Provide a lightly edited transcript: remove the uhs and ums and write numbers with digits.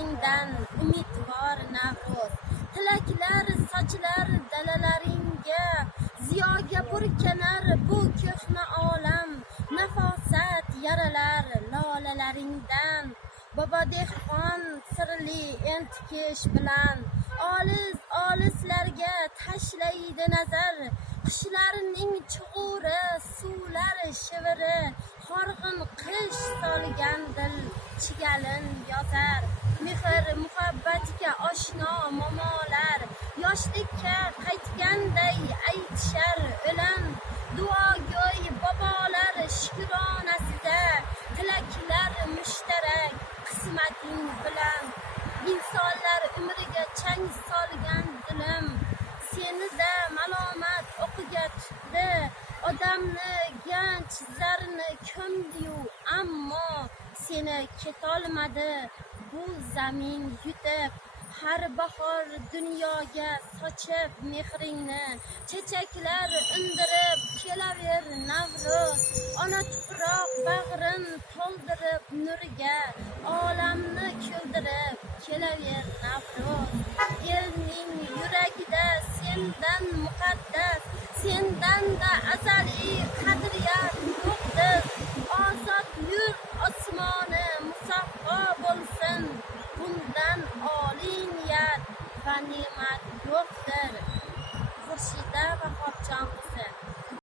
mehringdan umidvor Navruz. Tilaklar sochlar dalalaringga, ziyoga burkanar bu ko'hna olam. Nafosat yaralar lolalaringdan, bobo dehqon sirli entikish bilan olislarga tashlaydi nazar. Qushlarning chug'uri, suvlar shiviri, horg'in qish solgan dil chigalin yozar. Mehr muhabbatga oshno momolar, yoshlikka qaytganday aytishar o'lan. Duogo'y bobolar shukronasida, tilaklar mushtarak qismating bilan. Insonlar umriga chang solgan zulm, seni-da malomat o'qiga tutdi. Odamni ganch zarni ko'mdi-yu, ammo seni ketolmadi bu zamin yutib. Har bahor dunyoga sochib mehringni, chechaklar undirib kelaver Navruz. Ona tuproq bag'rin to'ldirib nuriga, olamni kuldirib kelaver Navruz. Elning yuragida sendan muqaddas, sendan-da azaliy qadriyat